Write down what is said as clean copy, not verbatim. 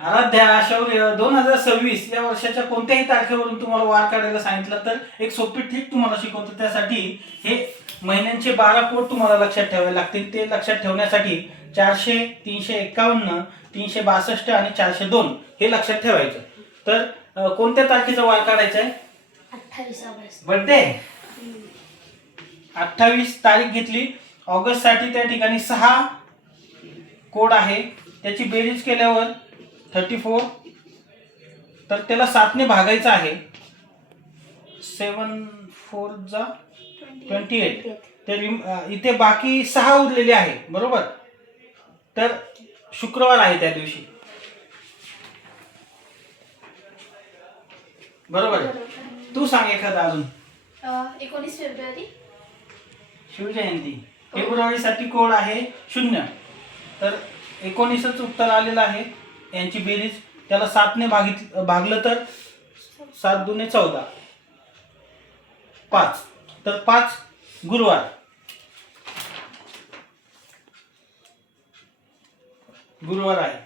आराध्या शौर्य 2026 या वर्षाच्या कोणत्याही तारखेवरून तुम्हाला वार काढायला सांगितलं तर एक सोपी ट्रिक तुम्हाला शिकवतो. त्यासाठी हे महिन्यांचे 12 कोड तुम्हाला लक्षात ठेवावे लागतील. ते लक्षात ठेवण्यासाठी 400, 351, 362 आणि 402 हे लक्षात ठेवायचं. तर कोणत्या तारखेचा वार काढायचा आहे? 28 ऑगस्ट. बर्थडे 28 तारीख घेतली. ऑगस्ट साठी त्या ठिकाणी 6 कोड आहे. त्याची बेरीज केल्यावर 34, तर त्याला 7 ने भागायचं आहे. 7 4 जा 28. तर इथे बाकी 6 उरलेले आहे बरोबर. तर शुक्रवार आहे त्या दिवशी बरोबर. तू सांग एखादा अजून. 19 फेब्रुवारी. शिवजयंती. फेब्रुवारीसाठी कोड आहे 0. तर 19च उत्तर आलेलं आहे. यांची बेरीज त्याला 7 ने भागलं तर 7 दुने 14, 5. तर 5 गुरुवार. गुरुवार आहे.